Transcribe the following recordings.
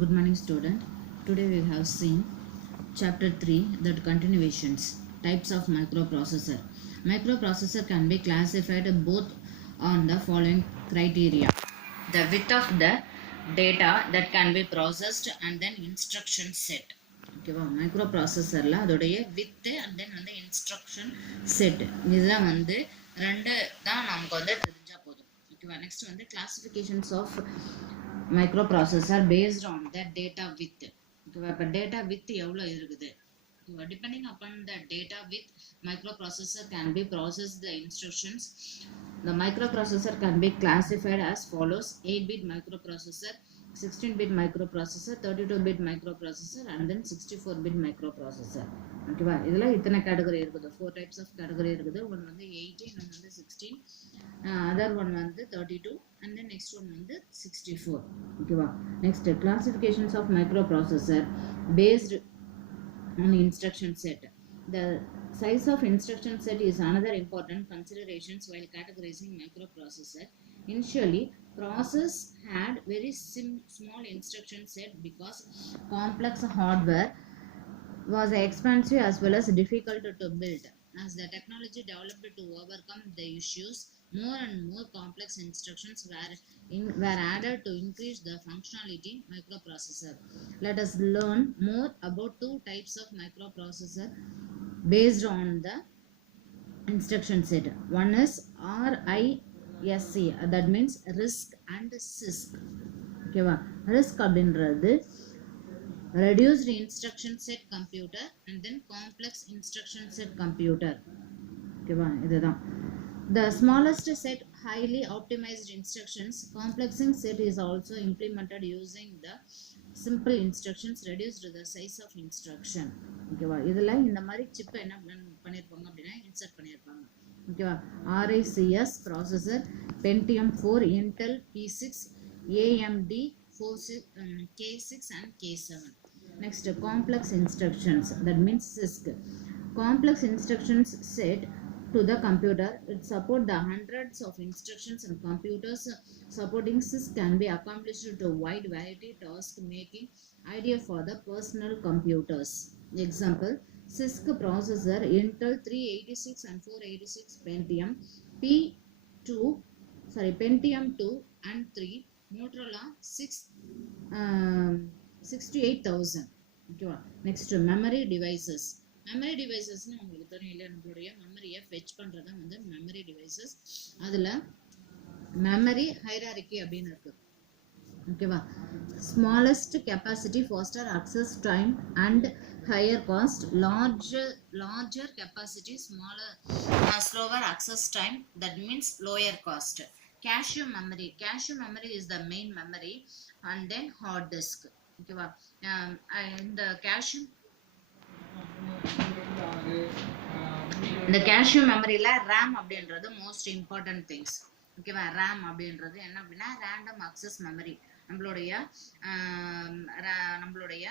Good morning, student. Today we have seen chapter 3, that continuations, types of microprocessor. Microprocessor can be classified both on the following criteria: the width of the data that can be processed and then instruction set. ஓகேவா, micro ப்ராசஸரில் அதோடைய with and then வந்து instruction set, இதெல்லாம் வந்து ரெண்டு தான் நமக்கு வந்து தெரிஞ்சால் போதும். ஓகேவா, நெக்ஸ்ட் வந்து classifications of microprocessor based on the data width. ஓகேவா, இப்போ டேட்டா வித் எவ்வளோ இருக்குது, ஓகேவா, depending upon the data width microprocessor can be process the instructions. The microprocessor can be classified as follows: 8-bit microprocessor, 16-bit microprocessor, 32-bit microprocessor and then 64-bit microprocessor. ஓகேவா, இதில் இத்தனை category இருக்குது, 4 types of category இருக்குது. One வந்து 18, ஒன்று வந்து 16, other one வந்து 32 and then next one வந்து 64. ஓகேவா, next classifications of microprocessor based on instruction set. The size of instruction set is another important considerations while categorizing microprocessor. Initially, process had very small instruction set because complex hardware was expensive as well as difficult to build. As the technology developed to overcome the issues, more and more complex instructions were added to increase the functionality microprocessor. Let us learn more about two types of microprocessor based on the instruction set. One is RISC, that means RISC and CISC. ஓகேவா, RISC அப்படின்றது reduced instruction set computer and then complex instruction set computer. ஓகேவா, இதுதான் the smallest set highly optimized instructions. Complexing set is also implemented using the simple instructions reduced the size of instruction. ஓகேவா, இதில் இந்த மாதிரி சிப்பை என்ன பண்ணியிருப்பாங்க அப்படின்னா இன்சர்ட் பண்ணியிருப்பாங்க. ஓகேவா, RISC processor, Pentium 4, Intel P6, AMD K6 and K7. Next, complex instructions, that means CISC. Complex instructions set to the computer. It support the hundreds of instructions, and computers supporting CISC can be accomplished to wide variety task, making ideal for the personal computers. Example: CISC processor Intel 386 and 486, Pentium 2 and 3, Motorola 68000. ஓகேவா, next memory devices. Memory டிவைசஸ்னு உங்களுக்கு தெரியும் இல்லையா, நம்மளுடைய மெமரியை fetch பண்ணுறது தான் வந்து மெமரி டிவைசஸ். அதில் மெமரி ஹைரார்கி அப்படின்னு இருக்கு. ஓகேவா, smallest capacity, faster access time and higher cost. Larger capacity, slower access time, that means lower cost. Cache memory is the main memory and then hard disk. ஓகேவா, இந்த cashew மெமரியில் RAM அப்படின்றது most important things. ஓகேவா, RAM அப்படின்றது என்ன அப்படின்னா random access memory. நம்மளுடைய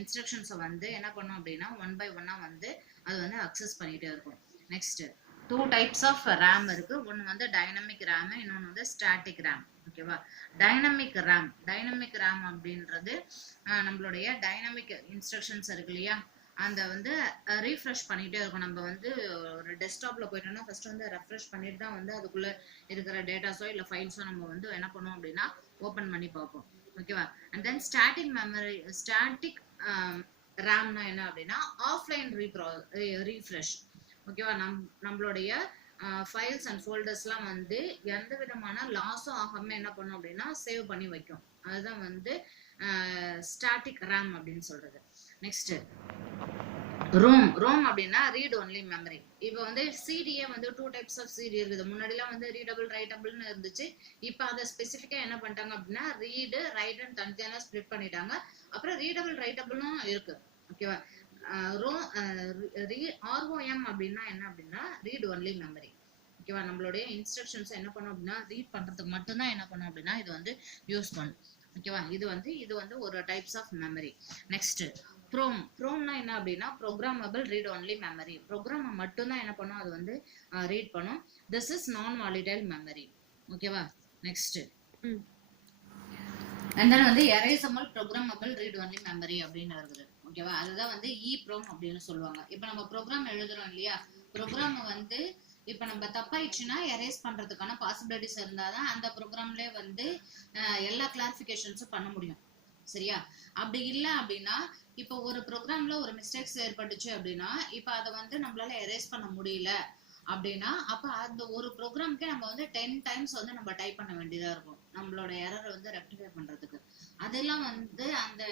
இன்ஸ்ட்ரக்ஷன்ஸை வந்து என்ன பண்ணோம் அப்படின்னா ஒன் பை ஒன்னாக வந்து அது வந்து அக்சஸ் பண்ணிகிட்டே இருக்கும். நெக்ஸ்ட், 2 types of RAM இருக்கு. ஒன்று வந்து டைனமிக் ரேம், இன்னொன்று வந்து ஸ்டாட்டிக் ரேம். ஓகேவா, டைனமிக் ரேம் அப்படின்றது நம்மளுடைய டைனமிக் இன்ஸ்ட்ரக்ஷன்ஸ் இருக்கு இல்லையா, அந்த வந்து ரீஃப்ரெஷ் பண்ணிகிட்டே இருக்கும். நம்ம வந்து ஒரு டெஸ்க்டாப்பில் போயிட்டோம்னா ஃபர்ஸ்ட் வந்து ரெஃப்ரெஷ் பண்ணிட்டு தான் வந்து அதுக்குள்ளே இருக்கிற டேட்டாஸோ இல்லை ஃபைல்ஸோ நம்ம வந்து என்ன பண்ணுவோம் அப்படின்னா ஓப்பன் பண்ணி பார்ப்போம். ஓகேவா, அண்ட் தென் ஸ்டாட்டிக் ரேம்னா என்ன அப்படின்னா ஆஃப்லைன் ரீஃப்ரெஷ். ஓகேவா, நம்மளுடைய ஃபைல்ஸ் அண்ட் ஃபோல்டர்ஸ்லாம் வந்து எந்த விதமான லாஸும் ஆகாமல் என்ன பண்ணும் அப்படின்னா சேவ் பண்ணி வைக்கும். அதுதான் வந்து ஸ்டாட்டிக் ரேம் அப்படின்னு சொல்றது. நெக்ஸ்ட், ரோம் அப்படின்னா ரீட் ஒன்லி மெமரி. இப்போ வந்து சிடியே வந்து 2 types ஆஃப் சிடி இருக்குது. முன்னாடிலாம் வந்து ரீடபிள் ரைட்டபிள்னு இருந்துச்சு. இப்போ அதை ஸ்பெசிஃபிக்காக என்ன பண்ணிட்டாங்க அப்படின்னா ரீடு ரைட்னு தனித்தனியாக ஸ்ப்ளிட் பண்ணிட்டாங்க. அப்புறம் ரீடபிள் ரைட்டபிளும் இருக்கு. ஓகேவா, ROM அப்படின்னா என்ன அப்படின்னா ரீட் ஒன்லி மெமரி. ஓகேவா, நம்மளுடைய இன்ஸ்ட்ரக்ஷன்ஸ் என்ன பண்ணும் அப்படின்னா ரீட் பண்றதுக்கு மட்டும்தான் என்ன பண்ணும் அப்படின்னா இது வந்து யூஸ் பண்ணும். ஓகேவா, இது வந்து ஒரு டைப்ஸ் ஆஃப் மெமரி. நெக்ஸ்ட், ப்ரோம்னா என்ன அப்படின்னா ப்ரோக்ராமபிள் ரீட் ஒன்லி மெமரி. ப்ரோக்ராமை மட்டும்தான் என்ன பண்ணும் அது வந்து ரீட் பண்ணும். திஸ் இஸ் நான் வாலிடைல் மெமரி. ஓகேவா, நெக்ஸ்ட் அண்ட் தென் வந்து erasable programmable read only memory அப்படின்னு இருக்குது. ஓகேவா, அதுதான் வந்து EEPROM அப்படின்னு சொல்லுவாங்க. இப்போ நம்ம ப்ரோக்ராம் எழுதுறோம் இல்லையா, ப்ரோக்ராம் வந்து இப்போ நம்ம தப்பாயிடுச்சுன்னா எரேஸ் பண்றதுக்கான பாசிபிலிட்டிஸ் இருந்தாதான் அந்த ப்ரோக்ராம்லேயே வந்து எல்லா கிளாரிஃபிகேஷன்ஸும் பண்ண முடியும். சரியா, அப்படி இல்லை அப்படின்னா இப்போ ஒரு ப்ரோக்ராம்ல ஒரு மிஸ்டேக்ஸ் ஏற்பட்டுச்சு அப்படின்னா இப்போ அதை வந்து நம்மளால எரேஸ் பண்ண முடியல அப்படின்னா அப்போ அந்த ஒரு ப்ரோக்ராம்க்கே நம்ம வந்து 10 டைம்ஸ் வந்து நம்ம டைப் பண்ண வேண்டியதா இருக்கும் நம்மளோட எரரை வந்து ரெக்டிஃபை பண்றதுக்கு. அதெல்லாம் வந்து அந்த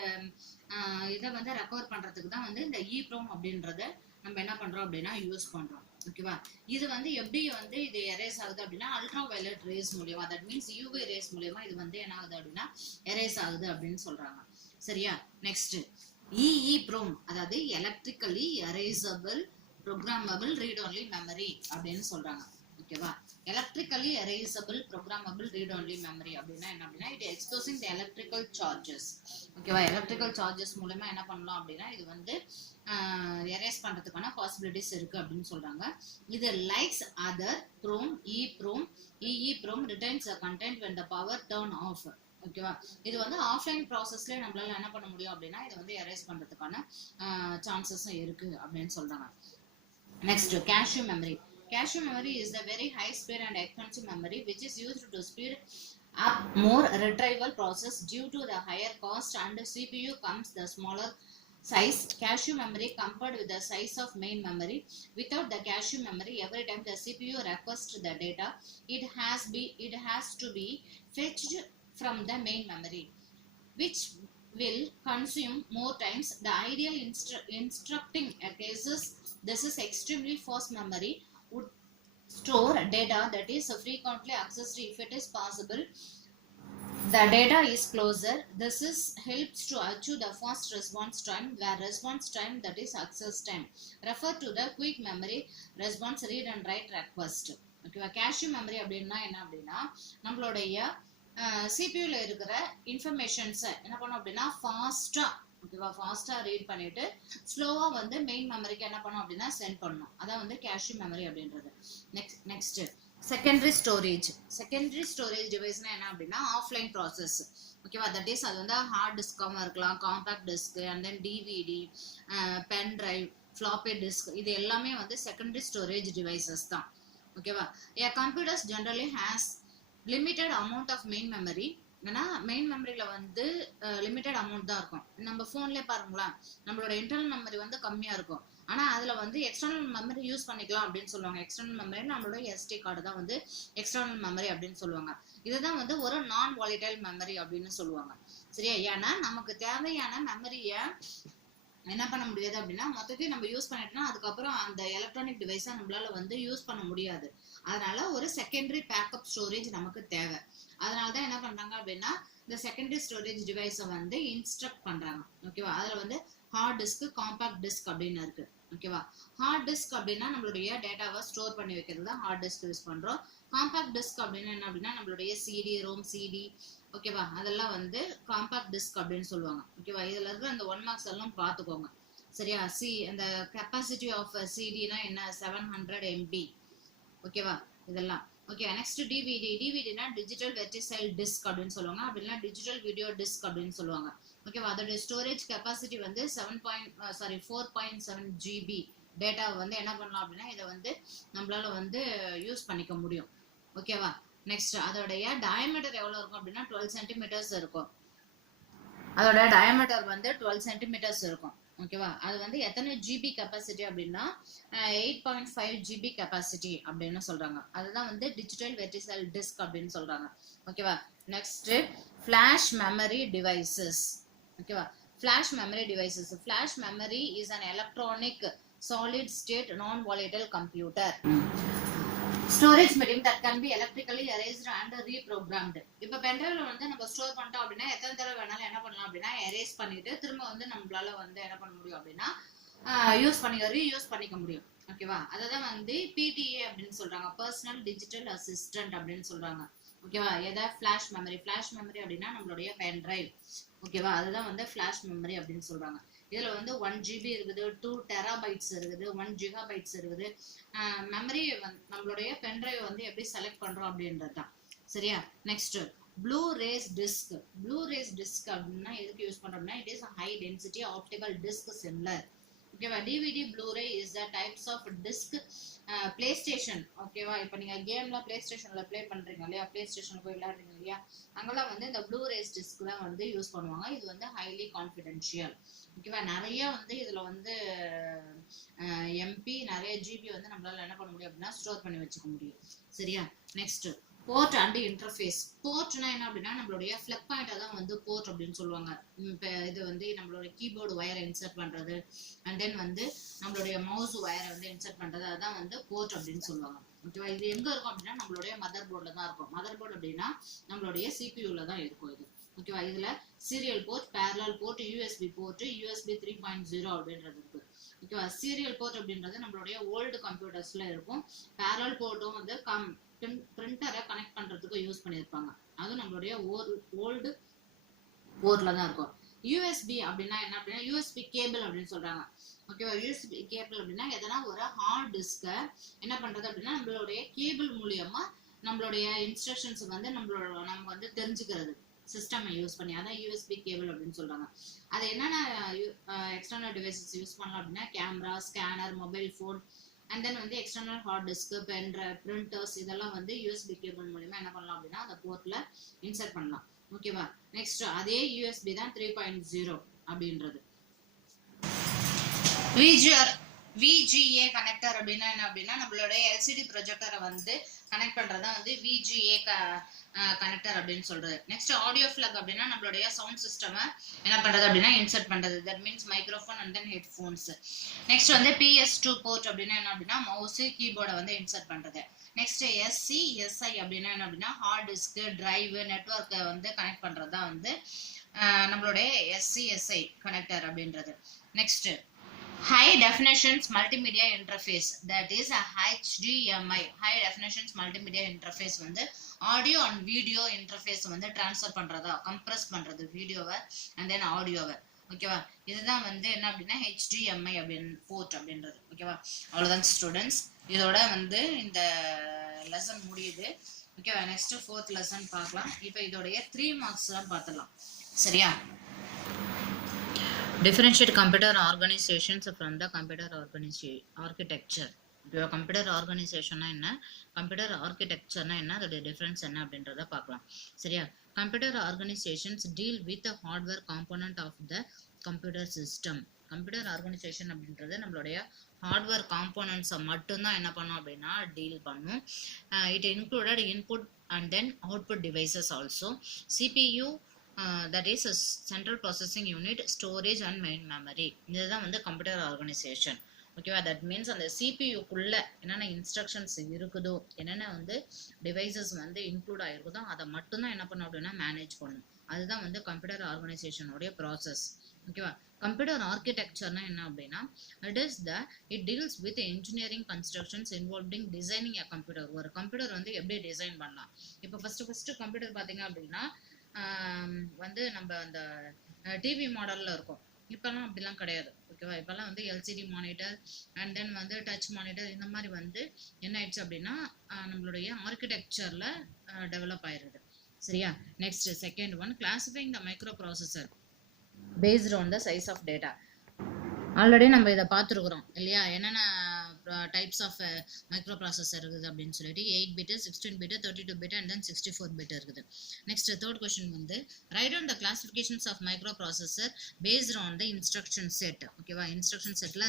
இதை வந்து ரெக்கவர் பண்றதுக்கு தான் வந்து இந்த EEPROM அப்படின்றத நம்ம என்ன பண்றோம் அப்படின்னா யூஸ் பண்றோம். ஓகேவா, இது வந்து எப்படி வந்து இது எரேஸ் ஆகுது அப்படின்னா அல்ட்ரா வயலட் ரேஸ் மூலியமா, தட் மீன்ஸ் UV ரேஸ் மூலியமா இது வந்து என்ன ஆகுது அப்படின்னா எரேஸ் ஆகுது அப்படின்னு சொல்றாங்க. சரியா, நெக்ஸ்ட் EEPROM அதாவது electrically erasable programmable read only memory அப்படின்னு சொல்றாங்க. ஓகேவா, electrically erasable programmable read only memory அப்படின்னா என்ன அப்படின்னா it exposing the electrical charges. ஓகேவா, எலக்ட்ரிக்கல் சார்ஜஸ் மூலமா என்ன பண்ணலாம் அப்படின்னா இது வந்து எரேஸ் பண்றதுக்கான பாசிபிலிட்டிஸ் இருக்கு அப்படின்னு சொல்றாங்க. இது likes other PROM EEPROM retains the content when the power turn off. ஓகேவா, இது வந்து ஆஃப்லைன் ப்ராசஸ்ல நம்மளால என்ன பண்ண முடியும் அப்படின்னா இதை வந்து எரேஸ் பண்றதுக்கான சான்சஸும் இருக்கு அப்படின்னு சொல்றாங்க. Next, cache memory. Cache memory is the very high speed and expensive memory which is used to speed up more retrieval process due to the higher cost and CPU comes the smaller size. Cache memory compared with the size of main memory. Without the cache memory, every time the CPU requests the data, it has to be fetched from the main memory, which will consume more times. The ideal instructing cases, this is extremely fast memory, would store data that is frequently accessed if it is possible. The data is closer. This is helps to achieve the fast response time, where response time that is access time. Refer to the quick memory response read and write request. ஓகேவா, cache memory அப்படின்னா என்ன அப்படின்னா நம்மளுடைய சிபியூல இருக்கிற இன்ஃபர்மேஷன்ஸை என்ன பண்ணோம் அப்படின்னா ஃபாஸ்டா, ஓகேவா, ஃபாஸ்டா ரீட் பண்ணிட்டு ஸ்லோவா வந்து மெயின் மெமரிக்கு என்ன பண்ணோம் அப்படின்னா சென்ட் பண்ணணும். அதான் வந்து கேஷ் மெமரி அப்படின்றது. நெக்ஸ்ட் செகண்டரி ஸ்டோரேஜ் டிவைஸ்னா என்ன அப்படின்னா ஆஃப்லைன் ப்ராசஸ். ஓகேவா, தட் இஸ் அது வந்து ஹார்ட் டிஸ்காகவும் இருக்கலாம், compact disk, and then DVD, pen drive, floppy disk, இது எல்லாமே வந்து செகண்டரி ஸ்டோரேஜ் டிவைசஸ் தான். ஓகேவா, a computers generally has limited amount of main memory. ஏன்னா மெயின் மெமரியில வந்து லிமிட்டட் அமௌண்ட் தான் இருக்கும். நம்ம ஃபோன்லேயே பாருங்களேன், நம்மளோட இன்டர்னல் மெமரி வந்து கம்மியா இருக்கும், ஆனா அதுல வந்து எக்ஸ்டர்னல் மெமரி யூஸ் பண்ணிக்கலாம் அப்படின்னு சொல்லுவாங்க. எக்ஸ்டர்னல் மெமரி நம்மளோட SD கார்டு தான் வந்து எக்ஸ்டர்னல் மெமரி அப்படின்னு சொல்லுவாங்க. இதுதான் வந்து ஒரு நான் வாலிடைல் மெமரி அப்படின்னு சொல்லுவாங்க. சரியா, ஏன்னா நமக்கு தேவையான மெமரியை என்ன பண்ண முடியாது அப்படின்னா மொத்தத்தையும் நம்ம யூஸ் பண்ணிட்டோம்னா அதுக்கப்புறம் அந்த எலக்ட்ரானிக் டிவைஸை நம்மளால வந்து யூஸ் பண்ண முடியாது. அதனால ஒரு செகண்டரி பேக்கப் ஸ்டோரேஜ் நமக்கு தேவை. அதனாலதான் என்ன பண்றாங்க அப்படின்னா இந்த செகண்டரி ஸ்டோரேஜ் டிவைஸை வந்து இன்ஸ்ட்ரக்ட் பண்றாங்க. ஓகேவா, அதுல வந்து ஹார்ட் டிஸ்க், காம்பாக்ட் டிஸ்க் அப்படின்னு இருக்கு. ஓகேவா, ஹார்ட் டிஸ்க் அப்படின்னா நம்மளுடைய டேட்டாவை ஸ்டோர் பண்ணி வைக்கிறது தான் ஹார்ட் டிஸ்க் யூஸ் பண்றோம். காம்பாக்ட் டிஸ்க் அப்படின்னா என்ன அப்படின்னா நம்மளுடைய CD ROM CD, ஓகேவா, அதெல்லாம் வந்து காம்பாக்ட் டிஸ்க் அப்படின்னு சொல்லுவாங்க. ஓகேவா, இதுல இருக்கிற அந்த 1 மார்க்ஸ் எல்லாம் பார்த்துக்கோங்க. சரியா, அந்த கெப்பாசிட்டி ஆஃப் CDனா என்ன 700 MB. ஓகேவா, இதெல்லாம் ஓகே. நெக்ஸ்ட் டிவிடினா டிஜிட்டல் வெர்டிசைல் டிஸ்க் அப்படின்னு சொல்லுவாங்க, அப்படின்னா டிஜிட்டல் வீடியோ டிஸ்க் அப்படின்னு சொல்லுவாங்க. ஓகேவா, அதோட ஸ்டோரேஜ் கெப்பாசிட்டி வந்து 4.7 GB டேட்டா வந்து என்ன பண்ணலாம் அப்படின்னா இதை வந்து நம்மளால வந்து யூஸ் பண்ணிக்க முடியும். ஓகேவா, நெக்ஸ்ட் அதோடைய டயமீட்டர் எவ்வளவு இருக்கும் அப்படின்னா 12 சென்டிமீட்டர்ஸ் இருக்கும். அதோட டயமீட்டர் வந்து 12 சென்டிமீட்டர்ஸ் இருக்கும். ஓகேவா, அது வந்து எத்தனை GB கெப்பாசிட்டி அப்படின்னா 8.5 GB கெப்பாசிட்டி அப்படின்னு சொல்றாங்க. அதுதான் வந்து டிஜிட்டல் வெர்டிசைல் டிஸ்க் அப்படின்னு சொல்றாங்க. ஓகேவா, நெக்ஸ்ட் ஃபிளாஷ் மெமரி டிவைசஸ். ஓகேவா, flash memory devices. Flash memory is an electronic solid state non volatile computer storage medium that can be electrically erased and reprogrammed. இப்போ பென்ட்ரைவ்ல வந்து நம்ம ஸ்டோர் பண்ணிட்டோம் அப்படின்னா எத்தனை தடவை வேணாலும் என்ன பண்ணலாம் அப்படின்னா எரேஸ் பண்ணிட்டு திரும்ப வந்து நம்மளால வந்து என்ன பண்ண முடியும் அப்படின்னா ரீயூஸ் பண்ணிக்க முடியும். ஓகேவா, அததான் வந்து PDA அப்படின்னு சொல்றாங்க, பர்சனல் டிஜிட்டல் அசிஸ்டன்ட் அப்படின்னு சொல்றாங்க. ஓகேவா, எதை ஃபிளாஷ் மெமரி அப்படின்னா நம்மளுடைய பென் டிரைவ். ஓகேவா, அதுதான் வந்து ஃபிளாஷ் மெமரி அப்படின்னு சொல்றாங்க. இதுல வந்து 1 GB இருக்குது, 2 TB இருக்குது, 1 GB இருக்குது. மெமரி நம்மளுடைய பென் டிரைவ் வந்து எப்படி செலக்ட் பண்றோம் அப்படின்றது தான். சரியா, next blu ray disk. Blu ray disk அப்படின்னா எதுக்கு யூஸ் பண்றோம்னா, it is high density optical disk similar. ஓகேவா, DVD blu ray is the types of disk. PlayStation, ஓகேவா, இப்போ நீங்கள் கேம்லாம் பிளே ஸ்டேஷனில் ப்ளே பண்ணுறீங்க இல்லையா, பிளே ஸ்டேஷனில் போய் விளையாடுறீங்க இல்லையா, அங்கெல்லாம் வந்து இந்த ப்ளூ ரேஸ் டிஸ்க் தான் வந்து யூஸ் பண்ணுவாங்க. இது வந்து ஹைலி கான்ஃபிடென்ஷியல். ஓகேவா, நிறைய வந்து இதில் வந்து எம்பி நிறைய ஜிபி வந்து நம்மளால என்ன பண்ண முடியும் அப்படின்னா ஸ்டோர் பண்ணி வச்சுக்க முடியும். சரியா, நெக்ஸ்ட் போர்ட் அண்ட் இன்டர்ஃபேஸ். போர்ட்னா என்ன அப்படின்னா நம்மளுடைய ஃபிளக் பாயிண்டை தான் வந்து போர்ட் அப்படின்னு சொல்லுவாங்க. இப்போ இது வந்து நம்மளுடைய கீபோர்டு வயரை இன்சர்ட் பண்ணுறது, அண்ட் தென் வந்து நம்மளுடைய மவுஸ் வயரை வந்து இன்சர்ட் பண்ணுறது, அதுதான் வந்து போர்ட் அப்படின்னு சொல்லுவாங்க. ஓகேவா, இது எங்கே இருக்கும் அப்படின்னா நம்மளுடைய மதர் போர்டில் தான் இருக்கும். மதர் போர்டு அப்படின்னா நம்மளுடைய சிபியூவில் தான் இருக்கும் இது. ஓகேவா, இதில் serial port, parallel port, USB port, USB 3.0 அப்படின்றது இருக்கு. ஓகேவா, சீரியல் போர்ட் அப்படின்றது நம்மளுடைய ஓல்டு கம்ப்யூட்டர்ஸ்ல இருக்கும். பேரலல் போர்ட்டும் வந்து பிரிண்டரை கனெக்ட் பண்றதுக்கு யூஸ் பண்ணியிருப்பாங்க. அதுவும் நம்மளுடைய ஓல்டு போர்ட்ல தான் இருக்கும். யூஎஸ்பி அப்படின்னா என்ன அப்படின்னா யூஎஸ்பி கேபிள் அப்படின்னு சொல்றாங்க. ஓகேவா, யூஎஸ்பி கேபிள் அப்படின்னா எதனா ஒரு ஹார்ட் டிஸ்கை என்ன பண்றது அப்படின்னா நம்மளுடைய கேபிள் மூலியமா நம்மளுடைய இன்ஸ்ட்ரக்ஷன்ஸ் வந்து நம்ம வந்து தெரிஞ்சுக்கிறது சிஸ்டம் யூஸ் பண்ணி, அதான் யூஎஸ்பி கேபிள் அப்படின்னு சொல்றாங்க. அது என்னென்ன எக்ஸ்டர்னல் டிவைசஸ் யூஸ் பண்ணலாம் அப்படின்னா camera, scanner, mobile phone, and then வந்து external hard disk, pen drive, printers, இதெல்லாம் வந்து யூஎஸ்பி கேபிள் மூலியமா என்ன பண்ணலாம் அப்படின்னா அந்த போர்ட்ல இன்சர்ட் பண்ணலாம். ஓகேவா, நெக்ஸ்ட் அதே யூஎஸ்பி தான் 3.0 அப்படின்றது. விஜிஏ கனெக்டர் அப்படின்னா என்ன அப்படின்னா நம்மளுடைய எல்சிடி ப்ரொஜெக்டரை வந்து கனெக்ட் பண்றதா வந்து விஜிஏ கனெக்டர் அப்படின்னு சொல்றது. நெக்ஸ்ட் ஆடியோ ஃபிளக் அப்படின்னா நம்மளுடைய சவுண்ட் சிஸ்டம் என்ன பண்றது அப்படின்னா இன்சர்ட் பண்றது. That means microphone and then headphones. Next வந்து PS2 போர்ட் அப்படின்னா என்ன அப்படின்னா மவுஸ், கீபோர்டை வந்து இன்சர்ட் பண்றது. நெக்ஸ்ட் SCSI அப்படின்னா என்ன அப்படின்னா ஹார்ட் டிஸ்க், டிரைவ், நெட்வொர்க்கை வந்து கனெக்ட் பண்றதா வந்து நம்மளுடைய SCSI கனெக்டர் அப்படின்றது. Next High Definitions Multimedia Interface, that is a HDMI, High Definitions Multimedia Interface வந்து ஆடியோ அண்ட் வீடியோ இன்டர்ஃபேஸ் வந்து ட்ரான்ஸ்ஃபர் பண்றதா, கம்ப்ரஸ் பண்றது வீடியோவை அண்ட் தென் ஆடியோவை. ஓகேவா, இதுதான் வந்து என்ன அப்படின்னா HDMI அப்படின்னு போர்ட் அப்படின்றது. ஓகேவா, அவ்வளோதான் ஸ்டூடெண்ட்ஸ், இதோட வந்து இந்த லெசன் முடியுது. ஓகேவா, நெக்ஸ்ட் 4th லெசன் பார்க்கலாம். இப்போ இதோடைய 3 மார்க்ஸ் தான் பார்த்துடலாம். சரியா, differentiate computer organizations from the computer architecture. Computer ஆர்கனைசேஷன்னா என்ன, கம்ப்யூட்டர் ஆர்கிடெக்சர்னா என்ன, அதோட டிஃபரன்ஸ் என்ன அப்படின்றத பார்க்கலாம். சரியா, computer organizations deal with hardware component of the computer system. Computer organization அப்படின்றது நம்மளுடைய ஹார்ட்வேர் காம்போனன்ட்ஸை மட்டும்தான் என்ன பண்ணும் அப்படின்னா டீல் பண்ணும். It included input and then output devices also, CPU, that is a central processing unit, storage and main memory. இதுதான் வந்து computer organisation. ஓகேவா, தட் மீன்ஸ் அந்த சிபியூக்குள்ள என்னென்ன இன்ஸ்ட்ரக்ஷன்ஸ் இருக்குதோ, என்னென்ன வந்து டிவைசஸ் வந்து இன்க்ளூட் ஆகிருக்குதோ அதை மட்டும்தான் என்ன பண்ணும் அப்படின்னா மேனேஜ் பண்ணணும். அதுதான் வந்து கம்ப்யூட்டர் ஆர்கனைசேஷனோடைய ப்ராசஸ். ஓகேவா, கம்ப்யூட்டர் ஆர்கிடெக்சர்னா என்ன அப்படின்னா it deals with engineering constructions involving designing a computer. ஒரு கம்ப்யூட்டர் வந்து எப்படி டிசைன் பண்ணலாம். இப்போ ஃபர்ஸ்ட் கம்ப்யூட்டர் பார்த்தீங்க அப்படின்னா வந்து நம்ம அந்த டிவி மாடலில் இருக்கும். இப்போல்லாம் அப்படிலாம் கிடையாது. ஓகேவா, இப்போல்லாம் வந்து எல்சிடி மானிட்டர் அண்ட் தென் வந்து டச் மானிட்டர், இந்த மாதிரி வந்து என்ன ஆயிடுச்சு அப்படின்னா நம்மளுடைய ஆர்கிடெக்சரில் டெவலப் ஆயிடுது. சரியா, next second one, classifying the microprocessor based on the size of data. Already நம்ம இதை பார்த்துருக்குறோம் இல்லையா, என்னென்ன டைப்ஸ் ஆஃப் மைக்ரோ ப்ராசஸர் இருக்குது அப்படின்னு சொல்லிட்டு 8 bit, 16 bit, 32 bit and then 64 bit இருக்குது. நெக்ஸ்ட் தேர்ட் கொஸ்டின் வந்து write on the classifications of microprocessor based on the instruction set. ஓகேவா, இன்ஸ்ட்ரக்ஷன் செட்டில்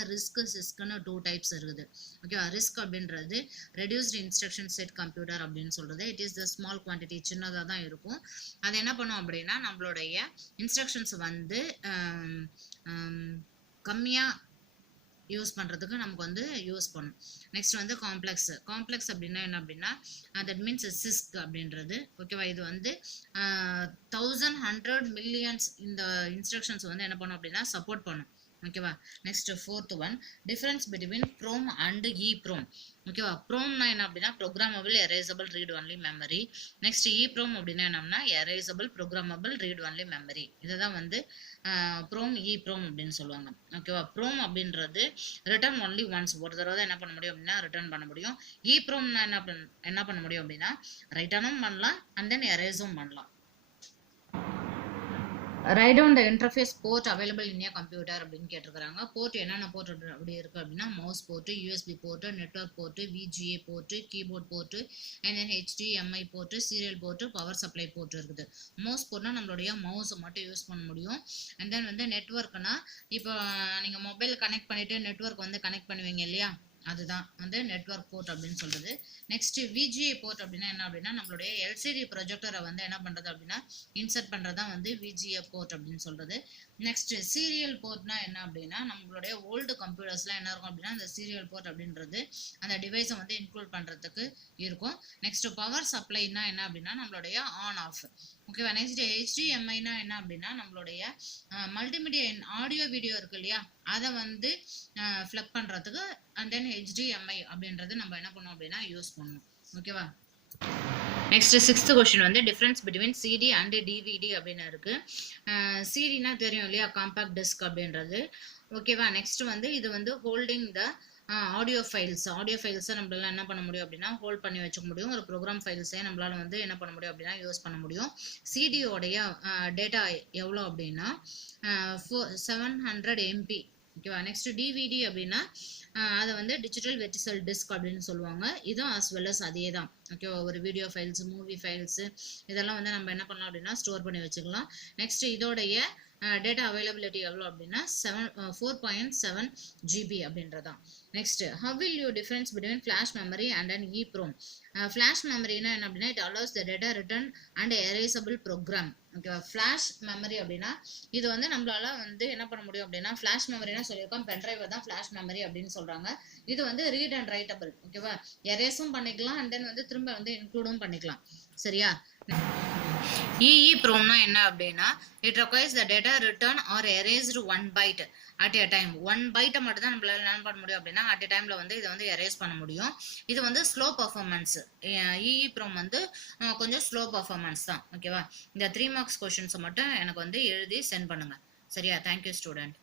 சிஸ்க்னு 2 டைப்ஸ் இருக்குது. ஓகேவா, ரிஸ்க் அப்படின்றது ரெடியூஸ்டு இன்ஸ்ட்ரக்ஷன் செட் கம்ப்யூட்டர் அப்படின்னு சொல்றது. It is the small quantity, சின்னதாக தான் இருக்கும். அது என்ன பண்ணும் அப்படின்னா நம்மளுடைய இன்ஸ்ட்ரக்ஷன்ஸ் வந்து கம்மியாக யூஸ் பண்ணுறதுக்கு நமக்கு வந்து யூஸ் பண்ணும். நெக்ஸ்ட் வந்து காம்ப்ளெக்ஸ் அப்படின்னா என்ன அப்படின்னா தட் மீன்ஸ் சிஸ்க் அப்படின்றது. ஓகேவா, இது வந்து 1000, 100, மில்லியன்ஸ் இந்த இன்ஸ்ட்ரக்ஷன்ஸ் வந்து என்ன பண்ணும் அப்படின்னா சப்போர்ட் பண்ணும். ஓகேவா, next fourth one, difference between from and EEPROM. ஓகேவா, ப்ரோம்னா என்ன அப்படின்னா programmable erasable read only memory. Next EEPROM அப்படின்னா என்னன்னா erasable programmable read only memory. இதுதான் வந்து ப்ரோம் EEPROM அப்படின்னு சொல்லுவாங்க. ஓகேவா, ப்ரோம் அப்படின்றது ரிட்டர்ன் ஒன்லி ஒன்ஸ், ஒரு தடவை தான் என்ன பண்ண முடியும் அப்படின்னா ரிட்டர்ன் பண்ண முடியும். EEPROMனா என்ன பண்ண முடியும் அப்படின்னா ரிட்டர்னும் பண்ணலாம் அண்ட் தென் எரேஸும் பண்ணலாம். Write down the interface port available in a computer அப்படின்னு கேட்டிருக்காங்க. போர்ட் என்னென்ன போர்ட் அப்படி இருக்குது அப்படின்னா mouse port, USB port, network port, VGA port, keyboard port, and then HDMI port, serial port, power supply port இருக்குது. Mouse போர்ட்னா நம்மளுடைய மவுஸை மட்டும் யூஸ் பண்ண முடியும். அண்ட் தென் வந்து நெட்வொர்க்னா இப்போ நீங்கள் மொபைல் கனெக்ட் பண்ணிவிட்டு நெட்வொர்க் வந்து கனெக்ட் பண்ணுவீங்க இல்லையா, அதுதான் வந்து நெட்வொர்க் போர்ட் அப்படின்னு சொல்றது. நெக்ஸ்ட் விஜிஏ போர்ட் அப்படின்னா என்ன அப்படின்னா நம்மளுடைய எல்சிடி ப்ரொஜெக்டரை வந்து என்ன பண்றது அப்படின்னா இன்சர்ட் பண்றதுதான் வந்து விஜிஏ போர்ட் அப்படின்னு சொல்றது. நெக்ஸ்ட் சீரியல் போர்ட்னா என்ன அப்படின்னா நம்மளுடைய ஓல்டு கம்ப்யூட்டர்ஸ்லாம் என்ன இருக்கும் அப்படின்னா அந்த சீரியல் போர்ட் அப்படின்றது அந்த டிவைஸை வந்து இன்க்ளூட் பண்றதுக்கு இருக்கும். நெக்ஸ்ட் பவர் சப்ளைனா என்ன அப்படின்னா நம்மளுடைய ஆன் ஆஃப். ஓகேவா. நெக்ஸ்ட் HDMIனா என்ன அப்படின்னா நம்மளுடைய மல்டிமீடியா ஆடியோ வீடியோ இருக்கு இல்லையா, அதை வந்து ஃப்ளக் பண்ணுறதுக்கு அண்ட் தென் HDMI அப்படின்றது நம்ம என்ன பண்ணோம் அப்படின்னா யூஸ் பண்ணணும். ஓகேவா. நெக்ஸ்ட் 6th கொஸ்டின் வந்து difference between CD and DVD அப்படின்னு இருக்கு. சிடினா தெரியும் இல்லையா, காம்பாக்ட் டிஸ்க் அப்படின்றது. ஓகேவா. நெக்ஸ்ட் வந்து இது வந்து ஹோல்டிங் த ஆடியோ ஃபைல்ஸை நம்மளால என்ன பண்ண முடியும் அப்படின்னா ஹோல்ட் பண்ணி வச்சுக்க முடியும். ஒரு ப்ரோக்ராம் ஃபைல்ஸே நம்மளால வந்து என்ன பண்ண முடியும் அப்படின்னா யூஸ் பண்ண முடியும். சிடியோடைய டேட்டா எவ்வளோ அப்படின்னா 700 MB. ஓகேவா. நெக்ஸ்ட் டிவிடி அப்படின்னா அதை வந்து டிஜிட்டல் வெர்டிசல் டிஸ்க் அப்படின்னு சொல்லுவாங்க. இதுவும் as well as அதே தான். ஓகேவா. ஒரு வீடியோ ஃபைல்ஸ், மூவி ஃபைல்ஸ் இதெல்லாம் வந்து நம்ம என்ன பண்ணலாம் அப்படின்னா ஸ்டோர் பண்ணி வச்சுக்கலாம். நெக்ஸ்ட் இதோடைய டேட்டா அவைலபிலிட்டி எவ்வளோ அப்படின்னா 4.7 GB அப்படின்றதான். Next how will you difference between flash memory and an EEPROM? Flash மெமரினா என்ன அப்படின்னா it allows the data written and erasable program. ஓகேவா. ஃப்ளாஷ் மெமரி அப்படின்னா இது வந்து நம்மளால வந்து என்ன பண்ண முடியும் அப்படின்னா ஃப்ளாஷ் மெமரினா சொல்லியிருக்கோம், பென்ட்ரைவ் தான் ஃப்ளாஷ் மெமரி அப்படின்னு சொல்றாங்க. இது வந்து ரீட் அண்ட் ரைட்டபிள். ஓகேவா. எரேஸும் பண்ணிக்கலாம் அண்ட் தென் வந்து திரும்ப வந்து இன்க்ளூடும் பண்ணிக்கலாம். சரியா. EEPROMனா என்ன அப்படின்னா it requires the data written or erased 1 byte at a time. 1 byte மட்டும் தான் நம்மளால என்ன பண்ண முடியும் அப்படின்னா at a timeல வந்து இதை வந்து எரேஸ் பண்ண முடியும். இது வந்து ஸ்லோ பர்ஃபார்மன்ஸ். EEPROM வந்து கொஞ்சம் ஸ்லோ பர்ஃபார்மன்ஸ் தான். ஓகேவா. இந்த 3 மார்க்ஸ் கொஸ்டின்ஸை மட்டும் எனக்கு வந்து எழுதி சென்ட் பண்ணுங்க. சரியா. Thank you student.